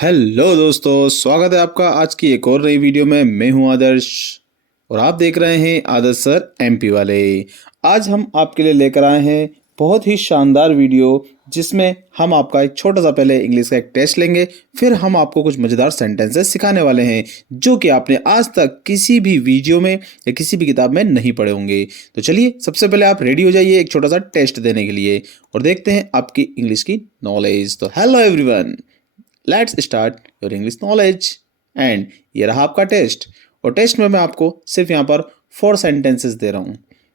Hello दोस्तों, स्वागत है आपका आज की एक और नई वीडियो में। मैं हूं आदर्श और आप देख रहे हैं आदर्श सर एमपी वाले। आज हम आपके लिए लेकर आए हैं बहुत ही शानदार वीडियो, जिसमें हम आपका एक छोटा सा पहले इंग्लिश का एक टेस्ट लेंगे, फिर हम आपको कुछ मज़ेदार सेंटेंसेस सिखाने वाले हैं जो कि आपने आज तक किसी भी वीडियो में या किसी भी किताब में नहीं पढ़े होंगे। तो चलिए, सबसे पहले आप रेडी हो जाइए एक छोटा सा टेस्ट देने के लिए और देखते हैं आपकी इंग्लिश की नॉलेज। तो hello everyone, let's start your English knowledge. And ये रहा आपका टेस्ट, और टेस्ट में मैं आपको सिर्फ यहाँ पर 4 सेंटेंसेस दे रहा हूँ।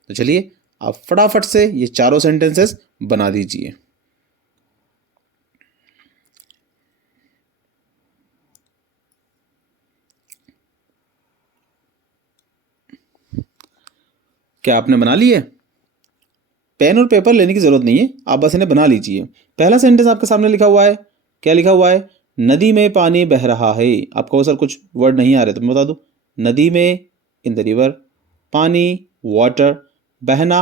तो चलिए, आप फटाफट से ये चारों सेंटेंसेस बना दीजिए। क्या आपने बना लिए? पेन और पेपर लेने की जरूरत नहीं है, आप बस इन्हें बना लीजिए। पहला सेंटेंस आपके सामने लिखा हुआ है। क्या लिखा हुआ है? नदी में पानी बह रहा है। आपको सर कुछ वर्ड नहीं आ रहे तो मैं बता दूं। नदी में, इन द रिवर, पानी, वाटर, बहना,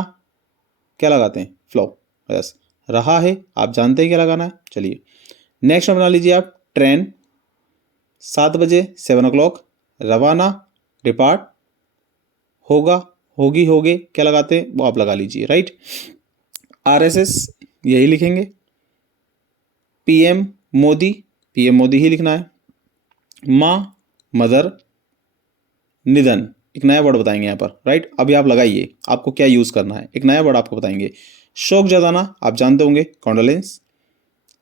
क्या लगाते हैं? फ्लो। यस। रहा है, आप जानते हैं क्या लगाना है। चलिए नेक्स्ट में बना लीजिए आप। ट्रेन 7 बजे, 7 o'clock, रवाना, डिपार्ट, होगा, होगी, होगे, क्या लगाते हैं वो आप लगा लीजिए। राइट। आरएसएस यही लिखेंगे। पीएम मोदी, पीएम मोदी ही लिखना है। माँ, मदर, निधन, एक नया वर्ड बताएंगे यहाँ पर। राइट। अभी आप लगाइए आपको क्या यूज करना है, एक नया वर्ड आपको बताएंगे। शोक जताना आप जानते होंगे, कॉन्डोलेंस,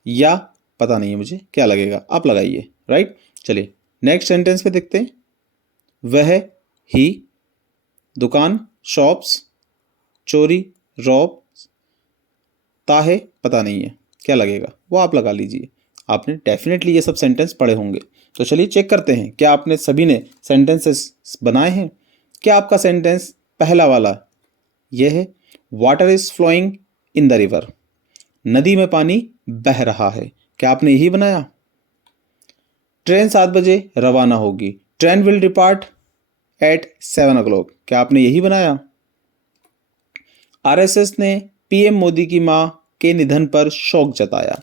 या पता नहीं है मुझे क्या लगेगा, आप लगाइए। राइट। चलिए नेक्स्ट सेंटेंस पे देखते हैं। वह, ही, दुकान, शॉप्स, चोरी, रॉब, ताहे, पता नहीं है क्या लगेगा वो आप लगा लीजिए। आपने डेफिनेटली ये सब सेंटेंस पढ़े होंगे। तो चलिए चेक करते हैं क्या आपने सभी ने सेंटेंसेस बनाए हैं। क्या आपका सेंटेंस पहला वाला यह है? Water is flowing in the river, नदी में पानी बह रहा है, क्या आपने यही बनाया? ट्रेन 7 बजे रवाना होगी, train will depart eight 7 o'clock, क्या आपने यही बनाया? आरएसएस ने पीएम मोदी की मां के निधन पर शोक जताया।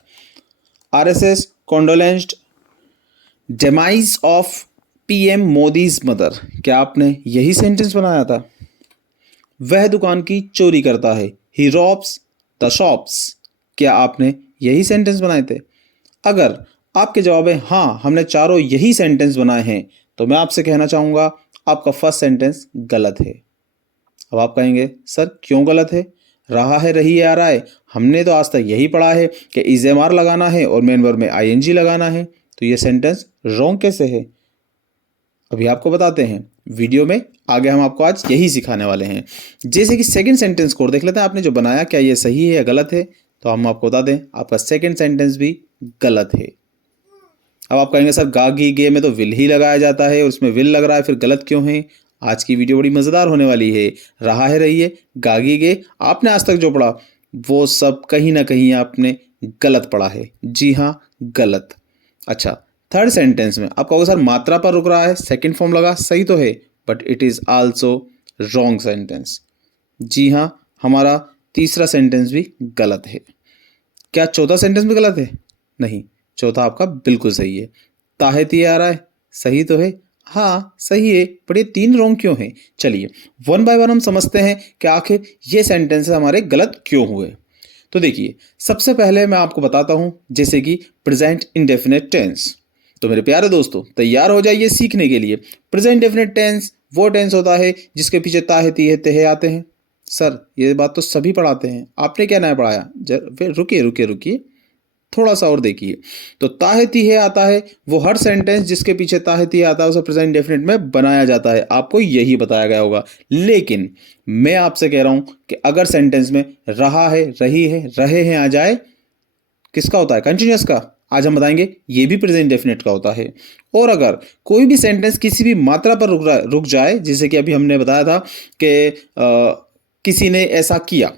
RSS condolenced demise of PM Modi's mother, क्या आपने यही सेंटेंस बनाया था? वह दुकान की चोरी करता है, ही रॉब्स द शॉप्स, क्या आपने यही सेंटेंस बनाए थे? अगर आपके जवाब है हाँ हमने चारों यही सेंटेंस बनाए हैं, तो मैं आपसे कहना चाहूंगा आपका फर्स्ट सेंटेंस गलत है। अब आप कहेंगे सर क्यों गलत है? रहा है, रही है, आ रहा है, हमने तो आज तक यही पढ़ा है कि इजेमार लगाना है और मेन वर्ब में आईएनजी लगाना है, तो ये सेंटेंस रॉन्ग कैसे है? अभी आपको बताते हैं वीडियो में। आगे हम आपको आज यही सिखाने वाले हैं। जैसे कि सेकंड सेंटेंस को देख लेते हैं, आपने जो बनाया क्या ये सही है या गलत है? तो हम आपको बता दें आपका सेकंड सेंटेंस भी गलत है। अब आप कहेंगे सर गा गी गे में तो विल ही लगाया जाता है और उसमें विल लग रहा है, फिर गलत क्यों है? आज की वीडियो बड़ी मज़ेदार होने वाली है। रहा है, रही है, गागी गे, आपने आज तक जो पढ़ा वो सब कहीं ना कहीं आपने गलत पढ़ा है। जी हाँ, गलत। अच्छा, थर्ड सेंटेंस में आप कहोगे सर मात्रा पर रुक रहा है, सेकंड फॉर्म लगा, सही तो है, but it is also wrong sentence. जी हाँ, हमारा तीसरा सेंटेंस भी गलत है। क्या चौथा सेंटेंस भी गलत है? नहीं, चौथा आपका बिल्कुल सही है। ताहे आ रहा है, सही तो है? हाँ सही है, पर ये 3 रॉन्ग क्यों है? चलिए वन बाय वन हम समझते हैं कि आखिर ये सेंटेंसेस हमारे गलत क्यों हुए। तो देखिए, सबसे पहले मैं आपको बताता हूं, जैसे कि प्रेजेंट इंडेफिनिट टेंस। तो मेरे प्यारे दोस्तों तैयार हो जाइए सीखने के लिए। प्रेजेंट इंडेफिनिट टेंस वो टेंस होता है जिसके पीछे ताहे तीहे तेहे आते हैं। सर ये बात तो सभी पढ़ाते हैं, आपने क्या नया पढ़ाया? रुकिए रुकिए रुकिए, थोड़ा सा और देखिए। तो ताहे तीहे आता है, वो हर सेंटेंस जिसके पीछे ताहे तीहे आता है उसे प्रेजेंट इंडेफिनिट में बनाया जाता है। आपको यही बताया गया होगा। लेकिन मैं आपसे कह रहा हूं कि अगर सेंटेंस में रहा है, रही है, रहे हैं आ जाए, किसका होता है? कंटिन्यूअस का। आज हम बताएंगे ये भी प्रेजेंट इंडेफिनिट का होता है। और अगर कोई भी सेंटेंस किसी भी मात्रा पर रुक जाए, जैसे कि अभी हमने बताया था कि किसी ने ऐसा किया,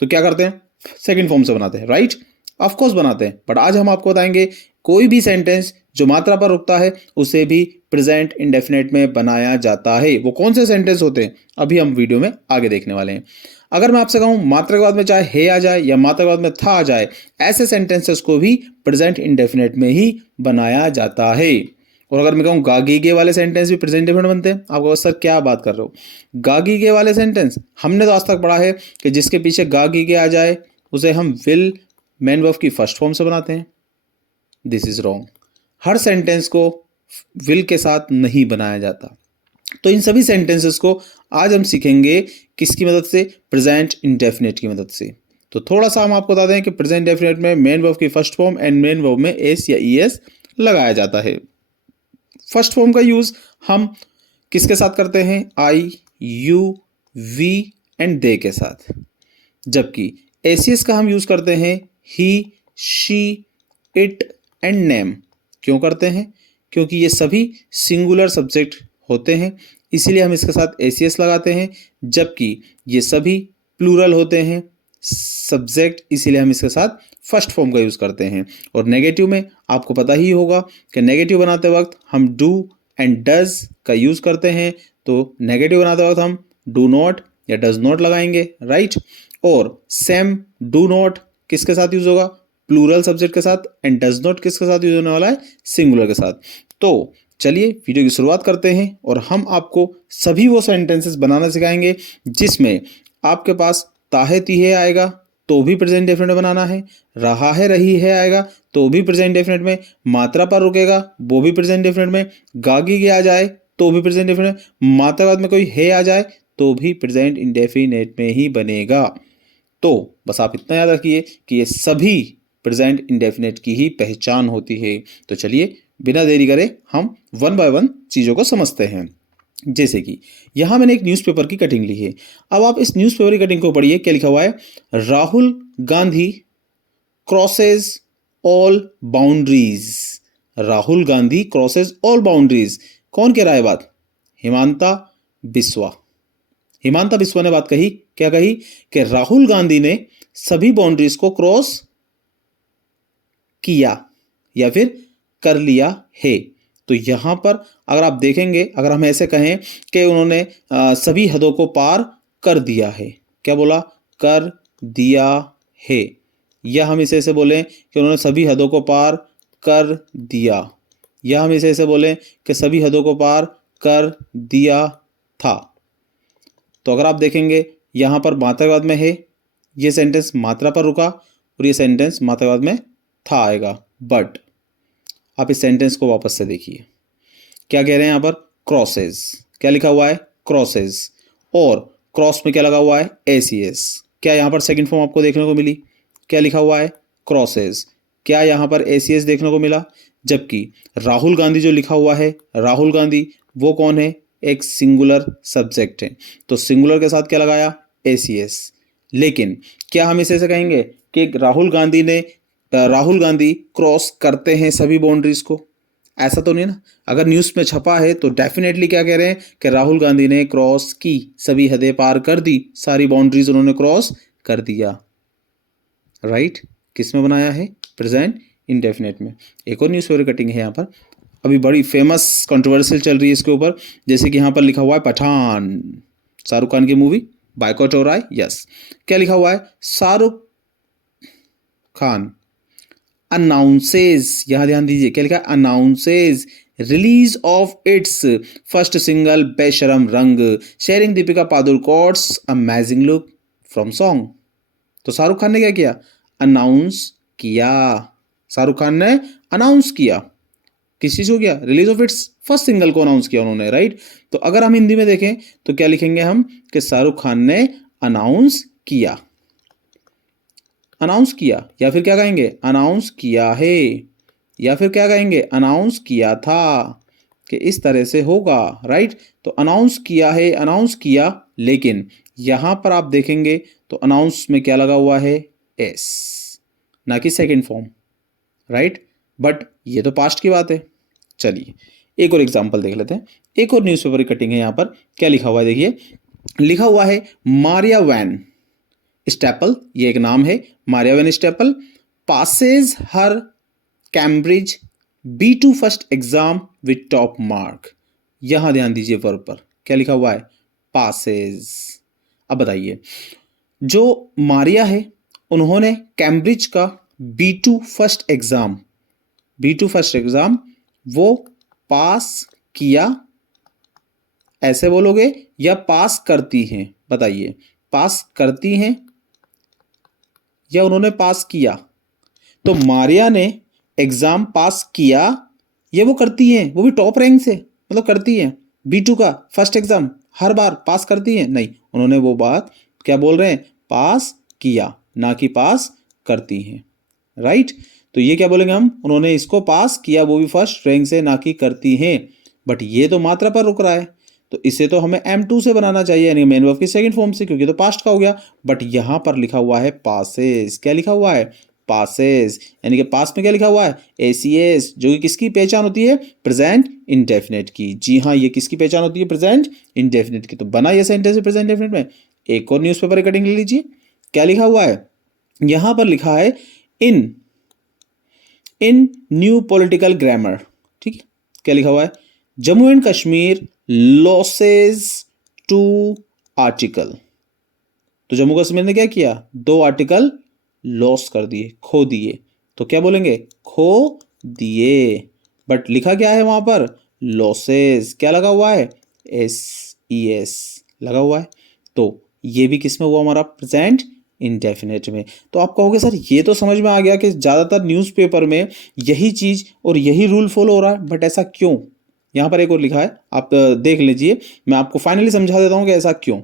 तो क्या करते हैं? सेकंड फॉर्म से बनाते हैं। राइट, ऑफ कोर्स बनाते हैं, बट आज हम आपको बताएंगे कोई भी सेंटेंस जो मात्रा पर रुकता है उसे भी प्रेजेंट इंडेफिनिट में बनाया जाता है। वो कौन से सेंटेंस होते हैं अभी हम वीडियो में आगे देखने वाले हैं। अगर मैं आपसे कहूं मात्रा के बाद में चाहे हे आ जाए या मात्रा के बाद में था आ जाए, ऐसे सेंटेंसेस को भी प्रेजेंट इंडेफिनिट में ही बनाया जाता है। और अगर मैं कहूँ गागीगे वाले सेंटेंस भी प्रेजेंट इंडेफिनिट बनते हैं, आपको सर क्या बात कर रहे हो, गागीगे वाले सेंटेंस हमने तो आज तक पढ़ा है कि जिसके पीछे गागीगे आ जाए उसे हम विल मेन वर्ब की फर्स्ट फॉर्म से बनाते हैं। This is wrong. Her sentence को विल के साथ नहीं बनाया जाता। तो इन सभी सेंटेंसेस को आज हम सीखेंगे किसकी मदद से, प्रेजेंट इंडेफिनिट की मदद से। तो थोड़ा सा हम आपको बता दें कि प्रेजेंट इंडेफिनिट में मेन वर्ब की first form and main verb में एस या ईएस लगाया जाता है। फर्स्ट फॉर्म का यूज हम किसके साथ करते हैं, आई, यू, वी एंड दे के साथ, जबकि एसीएस का हम यूज करते हैं ही, शी, इट एंड नेम। क्यों करते हैं, क्योंकि ये सभी सिंगुलर सब्जेक्ट होते हैं, इसीलिए हम इसके साथ एसीएस लगाते हैं, जबकि ये सभी प्लूरल होते हैं सब्जेक्ट, इसीलिए हम इसके साथ फर्स्ट फॉर्म का यूज करते हैं। और नेगेटिव में आपको पता ही होगा कि नेगेटिव बनाते वक्त हम डू एंड डज का यूज करते हैं, तो नेगेटिव बनाते वक्त हम डू नॉट या डज नॉट लगाएंगे, राइट। और सेम डू नॉट किसके साथ यूज होगा, प्लूरल सब्जेक्ट के साथ, एंड डज नॉट किसके साथ यूज होने वाला है, सिंगुलर के साथ। तो चलिए वीडियो की शुरुआत करते हैं और हम आपको सभी वो सेंटेंसेस बनाना सिखाएंगे जिसमें आपके पास ताहे तीहे आएगा तो भी प्रेजेंट डेफिनेट बनाना है, रहा है रही है आएगा तो भी प्रेजेंट डेफिनेट में, मात्रा पर रुकेगा वो भी प्रेजेंट डेफिनेट में, गागी के आ जाए तो भी प्रेजेंट डेफिनेट, मात्रा बाद में कोई है आ जाए तो भी प्रेजेंट इंडेफिनेट में ही बनेगा। तो बस आप इतना याद रखिए कि ये सभी प्रेजेंट इंडेफिनेट की ही पहचान होती है। तो चलिए बिना देरी करे हम वन बाय वन चीज़ों को समझते हैं। जैसे कि यहाँ मैंने एक न्यूज़पेपर की कटिंग ली है। अब आप इस न्यूज़पेपर की कटिंग को पढ़िए, क्या लिखा हुआ है, Rahul Gandhi crosses all boundaries. Rahul Gandhi crosses all boundaries, कौन कह रहा है बात, हिमांता बिस्वा। हिमांता बिस्वा ने बात कही, क्या कही, कि राहुल गांधी ने सभी बाउंड्रीज को क्रॉस किया या फिर कर लिया है। तो यहां पर अगर आप देखेंगे, अगर हम ऐसे कहें कि उन्होंने सभी हदों को पार कर दिया है, क्या बोला, कर दिया है, या हम इसे ऐसे बोलें कि उन्होंने सभी हदों को पार कर दिया, या हम इसे ऐसे बोलें कि सभी हदों को पार कर दिया था। तो अगर आप देखेंगे यहां पर मात्रा के बाद में है, ये सेंटेंस मात्रा पर रुका और ये सेंटेंस मात्रा के बाद में था आएगा। बट आप इस सेंटेंस को वापस से देखिए, क्या कह रहे हैं यहाँ पर, क्रॉसेज, क्या लिखा हुआ है, क्रॉसेज, और क्रॉस में क्या लगा हुआ है, एसीएस। क्या यहाँ पर सेकंड फॉर्म आपको देखने को मिली, क्या लिखा हुआ है, क्रॉसेज, क्या यहाँ पर एसीएस देखने को मिला, जबकि राहुल गांधी जो लिखा हुआ है, राहुल गांधी वो कौन है, एक सिंगुलर सब्जेक्ट है, तो सिंगुलर के साथ क्या लगाया, एसीएस। लेकिन क्या हम इसे ऐसे कहेंगे कि राहुल गांधी क्रॉस करते हैं सभी बाउंड्रीज को, ऐसा तो नहीं ना। अगर न्यूज़ में छपा है तो डेफिनेटली क्या कह रहे हैं कि राहुल गांधी ने क्रॉस की, सभी हदें पार कर दी, सारी बाउंड्रीज उन्होंने क्रॉस कर दिया, राइट। किस में बनाया है, प्रेजेंट इंडेफिनेट में। एक और न्यूज़पेपर कटिंग है यहाँ पर, अभी बड़ी फेमस कंट्रोवर्शियल चल रही है इसके ऊपर। जैसे कि यहाँ पर लिखा हुआ है पठान, शाहरुख खान की मूवी बायकॉट हो रहा है, यस। क्या लिखा हुआ है, शाहरुख खान अनाउंसेज, यहां ध्यान दीजिए, क्या लिखा है, announces release of its first single बेशरम रंग, sharing Deepika पादुकोण's amazing look from song. तो शाहरुख खान ने क्या किया, अनाउंस किया, शाहरुख खान ने अनाउंस किया, किस चीज को किया, release of its first single को अनाउंस किया उन्होंने, राइट। तो अगर हम हिंदी में देखें तो क्या लिखेंगे हम, कि शाहरुख खान ने अनाउंस किया, अनाउंस किया, या फिर क्या कहेंगे, अनाउंस किया है, या फिर क्या कहेंगे, अनाउंस किया था, कि इस तरह से होगा, राइट। तो अनाउंस किया है, अनाउंस किया, लेकिन यहां पर आप देखेंगे तो अनाउंस में क्या लगा हुआ है, एस, ना कि सेकंड फॉर्म, राइट। बट ये तो पास्ट की बात है। चलिए एक और एग्जांपल देख लेते हैं, एक और न्यूज़पेपर की कटिंग है यहाँ पर। क्या लिखा हुआ है, देखिए, लिखा हुआ है मारिया वैन स्टेपल, ये एक नाम है, Maria van Staple passes her Cambridge B2 first exam with top mark. यहां ध्यान दीजिए वर्ब पर, क्या लिखा हुआ है, पासेज। अब बताइए, जो मारिया है उन्होंने कैम्ब्रिज का B2 फर्स्ट एग्जाम वो पास किया, ऐसे बोलोगे या पास करती हैं? बताइए, पास करती हैं या उन्होंने पास किया? तो मारिया ने एग्जाम पास किया ये वो करती हैं, वो भी टॉप रैंक से, मतलब करती हैं। B2 का फर्स्ट एग्जाम हर बार पास करती हैं? नहीं, उन्होंने वो बात क्या बोल रहे हैं, पास किया, ना कि पास करती हैं, राइट। तो ये क्या बोलेंगे हम, उन्होंने इसको पास किया, वो भी फर्स्ट रैंक से, ना कि करती हैं। बट ये तो मात्रा पर रुक रहा है, तो इसे तो हमें M2 से बनाना चाहिए, यानी मेन वर्ब की सेकंड फॉर्म से, क्योंकि तो पास्ट का हो गया। बट यहां पर लिखा हुआ है पासेस, क्या लिखा हुआ है, पासेस, यानी कि पास्ट में क्या लिखा हुआ है, ACS, जो कि किसकी पहचान होती है, प्रेजेंट इंडेफिनिट की। जी हाँ, ये किसकी पहचान होती है, प्रेजेंट इंडेफिनिट की। तो बना ये सेंटेंस प्रेजेंट इंडेफिनिट में। एक और न्यूज़पेपर कटिंग ले लीजिए, क्या लिखा हुआ है, यहां पर लिखा है इन न्यू पॉलिटिकल ग्रामर, ठीक है। क्या लिखा हुआ है, Jammu and Kashmir losses to article. तो जम्मू कश्मीर ने क्या किया, 2 आर्टिकल लॉस कर दिए, खो दिए। तो क्या बोलेंगे, खो दिए। बट लिखा क्या है वहां पर, लॉसेस, क्या लगा हुआ है, SES लगा हुआ है। तो ये भी किस में हुआ, हमारा प्रेजेंट इंडेफिनिट में। तो आप कहोगे सर ये तो समझ में आ गया कि ज्यादातर न्यूज़पेपर में यही चीज और यही रूल फॉलो हो रहा है, बट ऐसा क्यों? यहां पर एक और लिखा है, आप देख लीजिए, मैं आपको फाइनली समझा देता हूं कि ऐसा क्यों।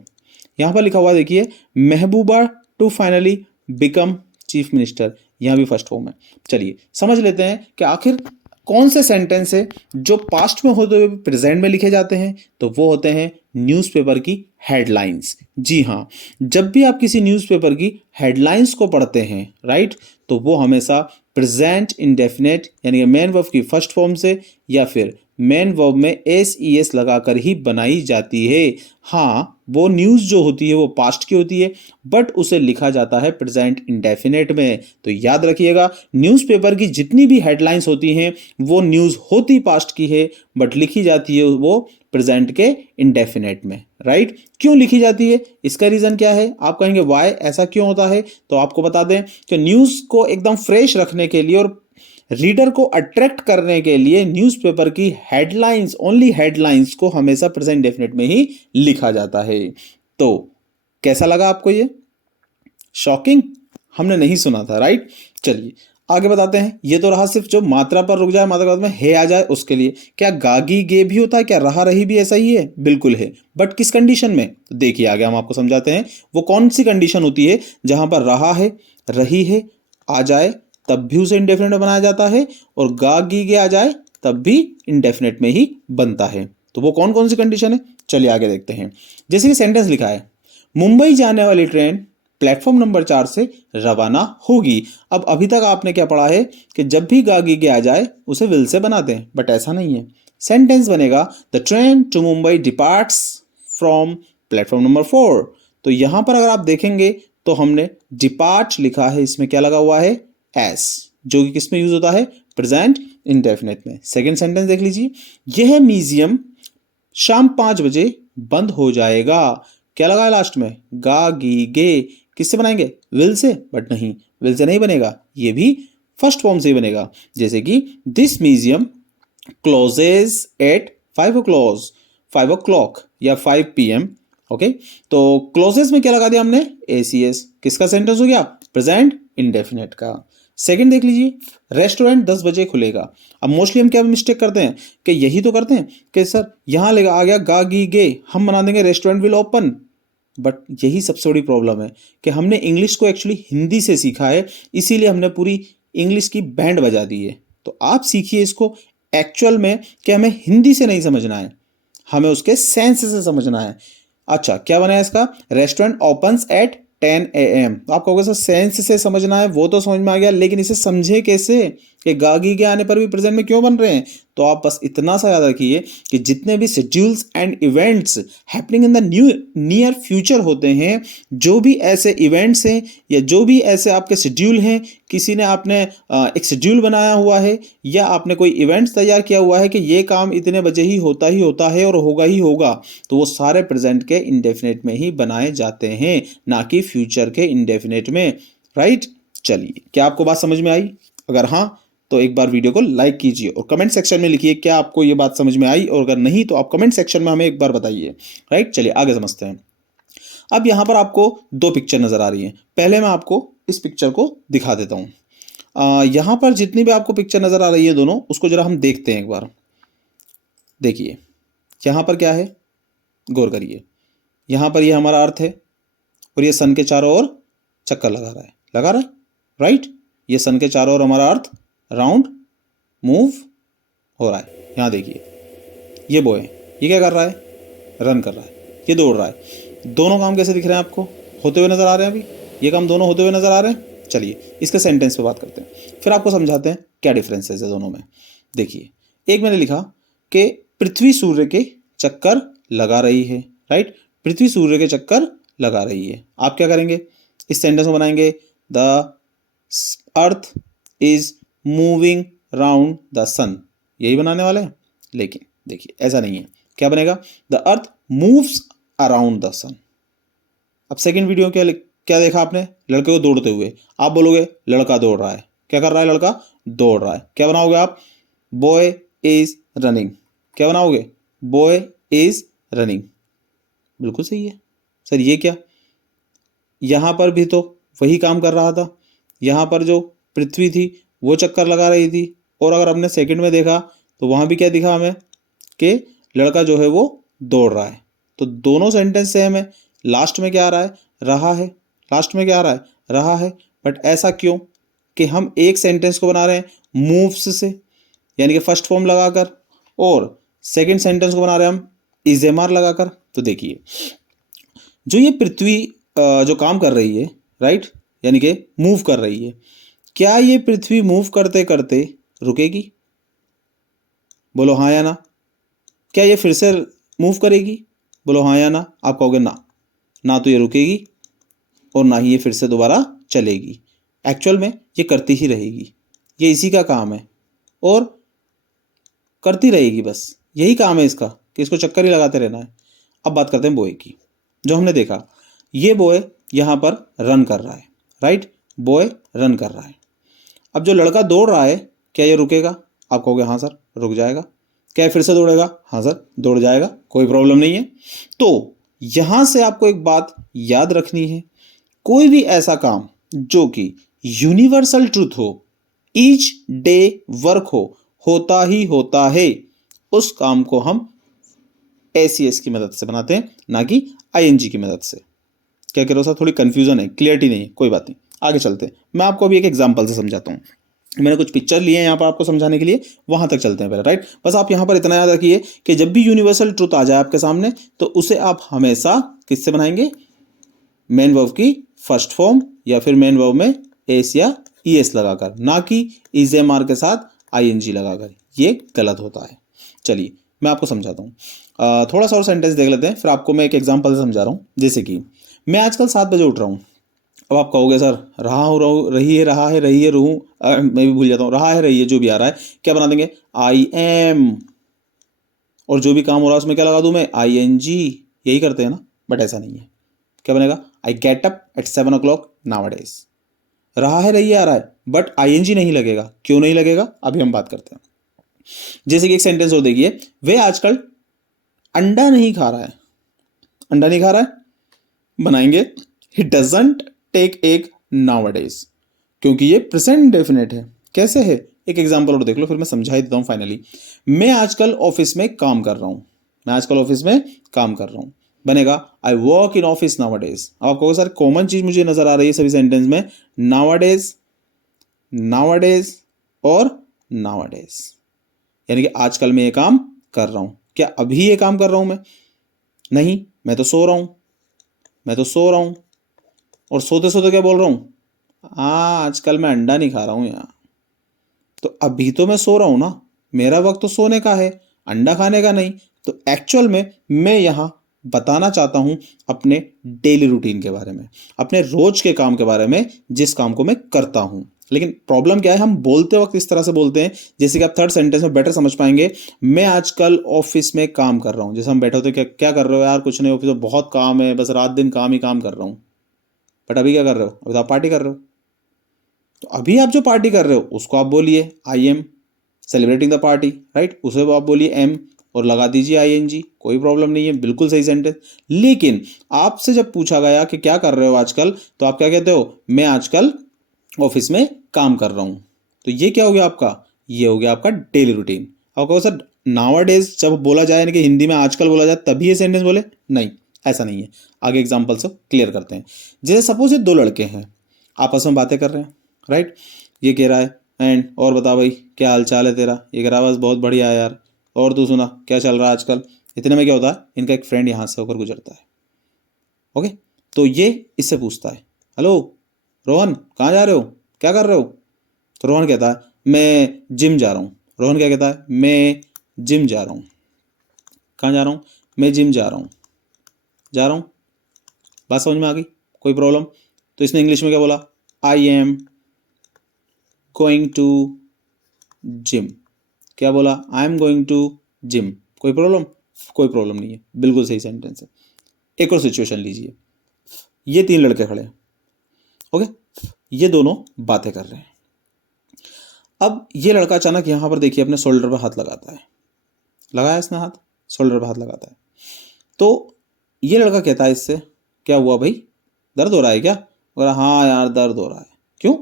यहां पर लिखा हुआ देखिए, Mehbooba to finally become chief minister, यहां भी फर्स्ट फॉर्म है। चलिए समझ लेते हैं कि आखिर कौन से सेंटेंस है जो पास्ट में होते हुए प्रेजेंट में लिखे जाते हैं। तो वो होते हैं न्यूज़पेपर की हेडलाइंस। जी हाँ, जब भी आप किसी न्यूज़पेपर की हेडलाइंस को पढ़ते हैं, राइट, तो वो हमेशा प्रेजेंट इंडेफिनिट यानी कि मेन वर्ब की फर्स्ट फॉर्म से या फिर मेन वर्ब में SES लगाकर ही बनाई जाती है। हाँ, वो न्यूज़ जो होती है वो पास्ट की होती है, बट उसे लिखा जाता है प्रेजेंट इंडेफिनिट में। तो याद रखिएगा, न्यूज़पेपर की जितनी भी हेडलाइंस होती हैं वो न्यूज़ होती पास्ट की है, बट लिखी जाती है वो प्रेजेंट के इंडेफिनिट में, राइट। क्यों लिखी जाती है, इसका रीजन क्या है, आप कहेंगे वाई, ऐसा क्यों होता है। तो आपको बता दें कि न्यूज़ को एकदम फ्रेश रखने के लिए और रीडर को अट्रैक्ट करने के लिए न्यूज़पेपर की हेडलाइंस, ओनली हेडलाइंस को हमेशा प्रेजेंट डेफिनेट में ही लिखा जाता है। तो कैसा लगा आपको ये, शॉकिंग, हमने नहीं सुना था, राइट। चलिए आगे बताते हैं। ये तो रहा सिर्फ जो मात्रा पर रुक जाए, मात्रा के बाद में है आ जाए उसके लिए। क्या गागी गे भी होता है, क्या रहा रही भी ऐसा ही है, बिल्कुल है, बट किस कंडीशन में, तो देखिए आगे हम आपको समझाते हैं वो कौन सी कंडीशन होती है जहां पर रहा है, रही है आ जाए तब भी उसे इंडेफिनेट में बनाया जाता है, और गागी गे आ जाए तब भी इंडेफिनेट में ही बनता है। तो वो कौन कौन सी कंडीशन है, चलिए आगे देखते हैं। जैसे कि सेंटेंस लिखा है, मुंबई जाने वाली ट्रेन प्लेटफॉर्म नंबर 4 से रवाना होगी। अब अभी तक आपने क्या पढ़ा है कि जब भी गागी के आ जाए उसे विल से बनाते हैं, बट ऐसा नहीं है। सेंटेंस बनेगा, the train to Mumbai departs from platform number 4। तो यहां पर अगर आप देखेंगे तो हमने डिपार्ट लिखा है, इसमें क्या लगा हुआ है, एस, जो कि किसमें यूज होता है, प्रेजेंट इंडेफिनिट में। सेकेंड सेंटेंस देख लीजिए, यह म्यूजियम शाम 5 बजे बंद हो जाएगा। क्या लगा है लास्ट में, गा गी गे, किससे बनाएंगे, विल से, बट नहीं, विल से नहीं बनेगा, ये भी फर्स्ट फॉर्म से ही बनेगा। जैसे कि this museum closes eight 5 o'clock या 5 PM। ओके, तो क्लोजेस में क्या लगा दिया हमने, ACS, किसका सेंटेंस हो गया, प्रेजेंट इंडेफिनिट का। सेकंड देख लीजिए, रेस्टोरेंट 10 बजे खुलेगा। अब मोस्टली हम क्या मिस्टेक करते हैं कि यही तो करते हैं कि सर यहां लेगा आ गया गा गी गे, हम बना देंगे रेस्टोरेंट विल ओपन। बट यही सबसे बड़ी प्रॉब्लम है कि हमने इंग्लिश को एक्चुअली हिंदी से सीखा है, इसीलिए हमने पूरी इंग्लिश की बैंड बजा दी है। तो आप सीखिए इसको एक्चुअल में कि हमें हिंदी से नहीं समझना है, हमें उसके सेंस से समझना है। अच्छा क्या बना है इसका, रेस्टोरेंट ओपन्स एट 10 AM। तो आप कहोगे सर सेंस से समझना है, वो तो समझ में आ गया, लेकिन इसे समझे कैसे, कि गागी के आने पर भी प्रेजेंट में क्यों बन रहे हैं। तो आप बस इतना सा याद रखिए कि जितने भी schedules and events happening in the near future होते हैं, जो भी ऐसे इवेंट्स हैं या जो भी ऐसे आपके शेड्यूल हैं, किसी ने आपने एक शेड्यूल बनाया हुआ है या आपने कोई इवेंट्स तैयार किया हुआ है कि ये काम इतने बजे ही होता है और होगा ही होगा, तो वो सारे प्रेजेंट के इंडेफिनेट में ही बनाए जाते हैं, ना कि फ्यूचर के इंडेफिनेट में। राइट, चलिए, क्या आपको बात समझ में आई? अगर हाँ तो एक बार वीडियो को लाइक कीजिए और कमेंट सेक्शन में लिखिए क्या आपको ये बात समझ में आई, और अगर नहीं तो आप कमेंट सेक्शन में हमें एक बार बताइए। राइट, चलिए आगे समझते हैं। अब यहां पर आपको दो पिक्चर नजर आ रही हैं। पहले मैं आपको इस पिक्चर को दिखा देता हूं। यहां पर जितनी भी आपको पिक्चर नजर आ रही है दोनों, उसको जरा हम देखते हैं एक बार। देखिए यहां पर क्या है, गौर करिए। यहां पर ये हमारा अर्थ है और ये सन के चारों ओर चक्कर लगा रहा है। राइट, ये सन के चारों ओर हमारा अर्थ राउंड मूव हो रहा है। यहां देखिए ये बॉय, ये क्या कर रहा है, रन कर रहा है, ये दौड़ रहा है। दोनों काम कैसे दिख रहे हैं आपको, होते हुए नजर आ रहे हैं। अभी ये काम दोनों होते हुए नजर आ रहे हैं। चलिए इसके सेंटेंस पे बात करते हैं, फिर आपको समझाते हैं क्या डिफरेंसेस है दोनों में। देखिए, एक मैंने लिखा कि पृथ्वी सूर्य के चक्कर लगा रही है। राइट, पृथ्वी सूर्य के चक्कर लगा रही है। आप क्या करेंगे, इस सेंटेंस में बनाएंगे the earth is moving round the sun, यही बनाने वाले हैं। लेकिन देखिए ऐसा नहीं है, क्या बनेगा, the earth moves around the sun. अब सेकंड वीडियो क्या देखा आपने, लड़के को दौड़ते हुए। आप बोलोगे लड़का दौड़ रहा है, क्या कर रहा है, लड़का दौड़ रहा है। क्या बनाओगे आप, बॉय इज रनिंग। क्या बनाओगे, बॉय इज रनिंग। बिल्कुल सही है सर। ये क्या, यहां पर भी तो वही काम कर रहा था। यहां पर जो पृथ्वी थी वो चक्कर लगा रही थी, और अगर हमने सेकंड में देखा तो वहां भी क्या दिखा हमें कि लड़का जो है वो दौड़ रहा है। तो दोनों सेंटेंस सेम है। लास्ट में क्या आ रहा है, रहा है। लास्ट में क्या आ रहा है, रहा है। बट ऐसा क्यों कि हम एक सेंटेंस को बना रहे हैं मूव्स से, यानी कि फर्स्ट फॉर्म लगाकर, और सेकंड सेंटेंस को बना रहे हैं हम इजेमार लगाकर। तो देखिए जो ये पृथ्वी जो काम कर रही है, राइट, यानी कि मूव कर रही है, क्या ये पृथ्वी मूव करते करते रुकेगी? बोलो हाँ या ना। क्या ये फिर से मूव करेगी? बोलो हाँ या ना। आप कहोगे ना, ना तो ये रुकेगी और ना ही ये फिर से दोबारा चलेगी। एक्चुअल में ये करती ही रहेगी, ये इसी का काम है और करती रहेगी। बस यही काम है इसका कि इसको चक्कर ही लगाते रहना है। अब बात करते हैं बॉय की। जो हमने देखा, ये बॉय यहाँ पर रन कर रहा है। राइट, बॉय रन कर रहा है। अब जो लड़का दौड़ रहा है, क्या ये रुकेगा? आप कहोगे हाँ सर रुक जाएगा। क्या फिर से दौड़ेगा? हाँ सर दौड़ जाएगा, कोई प्रॉब्लम नहीं है। तो यहां से आपको एक बात याद रखनी है, कोई भी ऐसा काम जो कि यूनिवर्सल ट्रूथ हो, ईच डे वर्क हो, होता ही होता है, उस काम को हम एसीएस की मदद से बनाते हैं, ना कि आईएनजी की मदद से। क्या कह रहे हो सर, थोड़ी कंफ्यूजन है, क्लियरिटी नहीं है, कोई बात नहीं, आगे चलते हैं। मैं आपको अभी एक एग्जांपल से समझाता हूँ। मैंने कुछ पिक्चर लिए हैं यहाँ पर आपको समझाने के लिए, वहां तक चलते हैं पहले। राइट, बस आप यहाँ पर इतना याद रखिए कि जब भी यूनिवर्सल ट्रूथ आ जाए आपके सामने, तो उसे आप हमेशा किससे बनाएंगे, मेन वर्ब की फर्स्ट फॉर्म या फिर मेन वर्ब में एस या ईएस लगाकर, ना कि इजेमार के साथ आईएनजी लगाकर। ये गलत होता है। चलिए मैं आपको समझाता हूँ। थोड़ा सा और सेंटेंस देख लेते हैं, फिर आपको मैं एक एग्जाम्पल से समझा रहा हूँ। जैसे कि मैं आजकल 7 बजे उठ रहा हूँ। अब आप कहोगे सर रहा हूँ रही है, रहा है रही है, रहूँ, मैं भी भूल जाता हूँ, रहा है रही है, जो भी आ रहा है क्या बना देंगे, आई एम, और जो भी काम हो रहा है उसमें क्या लगा दूं मैं, आई एन जी। यही करते हैं ना, बट ऐसा नहीं है। क्या बनेगा, I get up at 7 o'clock nowadays. रहा है रही है आ रहा है, बट आई एन जी नहीं लगेगा। क्यों नहीं लगेगा, अभी हम बात करते हैं। जैसे कि एक सेंटेंस और देखिए, वे आजकल अंडा नहीं खा रहा है। अंडा नहीं खा रहा है, बनाएंगे he doesn't take egg nowadays, क्योंकि ये प्रेजेंट डेफिनेट है। कैसे है, एक एग्जांपल और देख लो, फिर मैं समझा ही देता हूं फाइनली। मैं आजकल ऑफिस में काम कर रहा हूं। मैं आजकल ऑफिस में काम कर रहा हूं, बनेगा I work in office nowadays. आप कहोगे सर कॉमन चीज मुझे नजर आ रही है सभी सेंटेंस में, नाउअडेज, नाउअडेज और नाउअडेज, यानी कि आजकल मैं ये काम कर रहा हूं। क्या अभी ये काम कर रहा हूं मैं? नहीं, मैं तो सो रहा हूं। मैं तो सो रहा हूं, और सोते सोते क्या बोल रहा हूं, हाँ आजकल मैं अंडा नहीं खा रहा हूं यार। तो अभी तो मैं सो रहा हूं ना, मेरा वक्त तो सोने का है, अंडा खाने का नहीं। तो एक्चुअल में मैं यहाँ बताना चाहता हूं अपने डेली रूटीन के बारे में, अपने रोज के काम के बारे में, जिस काम को मैं करता हूं। लेकिन प्रॉब्लम क्या है, हम बोलते वक्त इस तरह से बोलते हैं जैसे कि आप थर्ड सेंटेंस में बेटर समझ पाएंगे, मैं आजकल ऑफिस में काम कर रहा हूं। जैसे हम बैठे होते क्या क्या कर रहे हो यार, कुछ नहीं, ऑफिस में बहुत काम है, बस रात दिन काम ही काम कर रहा हूं। बट अभी क्या कर रहे हो, अभी तो आप पार्टी कर रहे हो। तो अभी आप जो पार्टी कर रहे हो उसको आप बोलिए I am celebrating the party, right. उसे आप बोलिए एम और लगा दीजिए आईएनजी, कोई प्रॉब्लम नहीं है, बिल्कुल सही सेंटेंस। लेकिन आपसे जब पूछा गया कि क्या कर रहे हो आजकल, तो आप क्या कहते हो, मैं आजकल ऑफिस में काम कर रहा हूं। तो ये क्या हो गया आपका, ये हो गया आपका डेली रूटीन। आप कहो सर नाउअडेज जब बोला जाए, यानी कि हिंदी में आजकल बोला जाए तभी ये सेंटेंस बोले, नहीं ऐसा नहीं है। आगे एग्जाम्पल से क्लियर करते हैं। जैसे सपोज ये दो लड़के हैं, आपस में बातें कर रहे हैं, राइट। ये कह रहा है एंड और बता भाई क्या हाल चाल है तेरा, ये कह रहा है बस बहुत बढ़िया है यार, और तू सुना क्या चल रहा है आजकल। इतने में क्या होता है, इनका एक फ्रेंड यहाँ से होकर गुजरता है। ओके, तो ये इससे पूछता है हेलो रोहन कहाँ जा रहे हो, क्या कर रहे हो। तो रोहन कहता है मैं जिम जा रहा हूँ। रोहन क्या कहता है, मैं जिम जा रहा हूँ। कहाँ जा रहा हूँ, मैं जिम जा रहा हूँ, जा रहा हूँ। बात समझ में आ गई, कोई प्रॉब्लम। तो इसने इंग्लिश में क्या बोला, I am going to gym. क्या बोला, I am going to gym. कोई प्रॉब्लम, कोई प्रॉब्लम नहीं है, बिल्कुल सही सेंटेंस है। एक और सिचुएशन लीजिए, ये तीन लड़के खड़े हैं, ओके, ये दोनों बातें कर रहे हैं। अब ये लड़का अचानक यहां पर देखिए अपने शोल्डर पर हाथ लगाता है, लगाया इसने हाथ, शोल्डर पर हाथ लगाता है। तो ये लड़का कहता है इससे, क्या हुआ भाई, दर्द हो रहा है क्या। बोला हाँ यार दर्द हो रहा है। क्यों,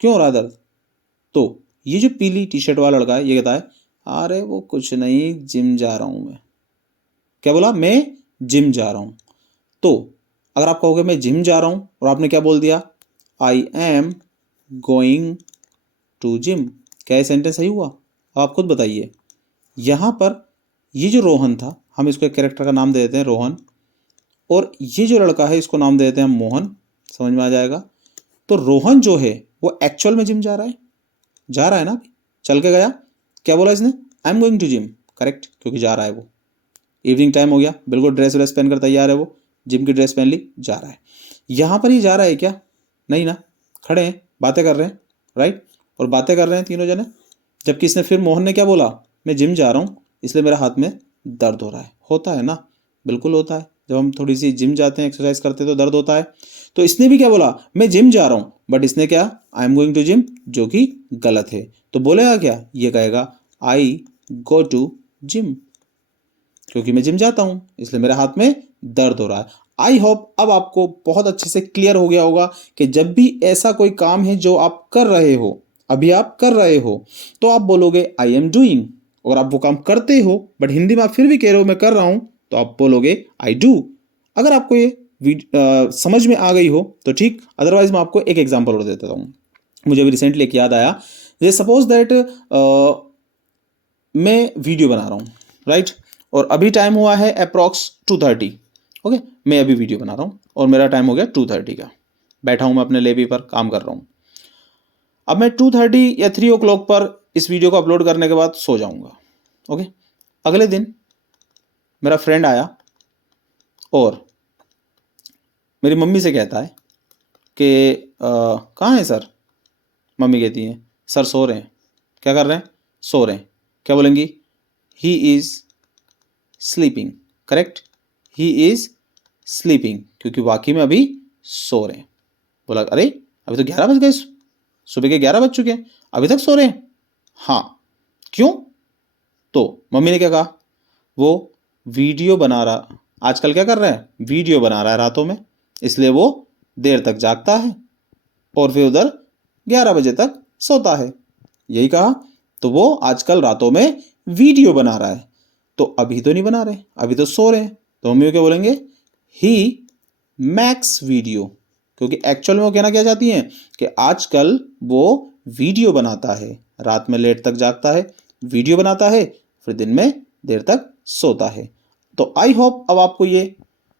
क्यों हो रहा है दर्द। तो ये जो पीली टी शर्ट वाला लड़का है ये कहता है अरे वो कुछ नहीं, जिम जा रहा हूं मैं। क्या बोला, मैं जिम जा रहा हूं। तो अगर आप कहोगे मैं जिम जा रहा हूं और आपने क्या बोल दिया, I am going to gym, क्या ये सेंटेंस सही हुआ। अब आप खुद बताइए। यहां पर ये जो रोहन था, हम इसको एक कैरेक्टर का नाम दे देते हैं रोहन, और ये जो लड़का है इसको नाम दे देते हैं हम मोहन। समझ में आ जाएगा। तो रोहन जो है वो एक्चुअल में जिम जा रहा है, जा रहा है ना, चल के गया। क्या बोला इसने, I am going to gym, correct, क्योंकि जा रहा है वो। इवनिंग टाइम हो गया, बिल्कुल ड्रेस व्रेस पहनकर तैयार है वो, जिम की ड्रेस पहन ली, जा रहा है। यहां पर ही जा रहा है क्या, नहीं ना, खड़े हैं बातें कर रहे हैं, राइट। और बातें कर रहे हैं तीनों जने, जबकि इसने फिर मोहन ने क्या बोला, मैं जिम जा रहा हूँ इसलिए मेरा हाथ में दर्द हो रहा है। होता है ना, बिल्कुल होता है, जब हम थोड़ी सी जिम जाते हैं एक्सरसाइज करते हैं तो दर्द होता है। तो इसने भी क्या बोला, मैं जिम जा रहा हूँ, बट इसने क्या, I am going to gym, जो कि गलत है। तो बोलेगा क्या, ये कहेगा आई गो टू जिम, क्योंकि मैं जिम जाता हूं इसलिए मेरे हाथ में दर्द हो रहा है। आई होप अब आपको बहुत अच्छे से क्लियर हो गया होगा कि जब भी ऐसा कोई काम है जो आप कर रहे हो, अभी आप कर रहे हो, तो आप बोलोगे आई एम डूइंग। और आप वो काम करते हो बट हिंदी में आप फिर भी कह रहे हो मैं कर रहा हूं, तो आप बोलोगे आई डू। अगर आपको ये समझ में आ गई हो तो ठीक, अदरवाइज मैं आपको एक एग्जाम्पल और दे देता हूँ। मुझे अभी रिसेंटली एक याद आया, जैसे सपोज दैट मैं वीडियो बना रहा हूँ, राइट। और अभी टाइम हुआ है अप्रॉक्स 2:30, ओके। मैं अभी वीडियो बना रहा हूँ और मेरा टाइम हो गया 2:30 का, बैठा हूँ मैं अपने लेबी पर काम कर रहा हूँ। अब मैं 2:30 या 3 o'clock पर इस वीडियो को अपलोड करने के बाद सो जाऊँगा, ओके। अगले दिन मेरा फ्रेंड आया और मेरी मम्मी से कहता है कि कहाँ है सर। मम्मी कहती है सर सो रहे हैं। क्या कर रहे हैं, सो रहे हैं। क्या बोलेंगी, he is sleeping, correct, he is sleeping, क्योंकि वाकई में अभी सो रहे हैं। बोला अरे अभी तो 11 बज गए, सुबह के 11 बज चुके हैं, अभी तक सो रहे हैं। हाँ, क्यों। तो मम्मी ने क्या कहा, वो वीडियो बना रहा, आजकल क्या कर रहा है, वीडियो बना रहा है रातों में, इसलिए वो देर तक जागता है और फिर उधर 11 बजे तक सोता है, यही कहा। तो वो आजकल रातों में वीडियो बना रहा है, तो अभी तो नहीं बना रहे, अभी तो सो रहे हैं। तो मम्मी क्या बोलेंगे, ही मैक्स वीडियो, क्योंकि एक्चुअल में वो कहना क्या चाहती हैं कि आजकल वो वीडियो बनाता है, रात में लेट तक जागता है, वीडियो बनाता है, फिर दिन में देर तक सोता है। तो आई होप अब आपको ये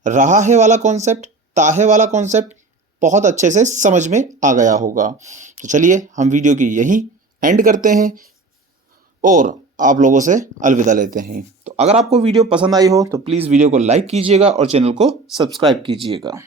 रहा है वाला कॉन्सेप्ट, ताहे वाला कॉन्सेप्ट बहुत अच्छे से समझ में आ गया होगा। तो चलिए हम वीडियो की यहीं एंड करते हैं और आप लोगों से अलविदा लेते हैं। तो अगर आपको वीडियो पसंद आई हो तो प्लीज़ वीडियो को लाइक कीजिएगा और चैनल को सब्सक्राइब कीजिएगा।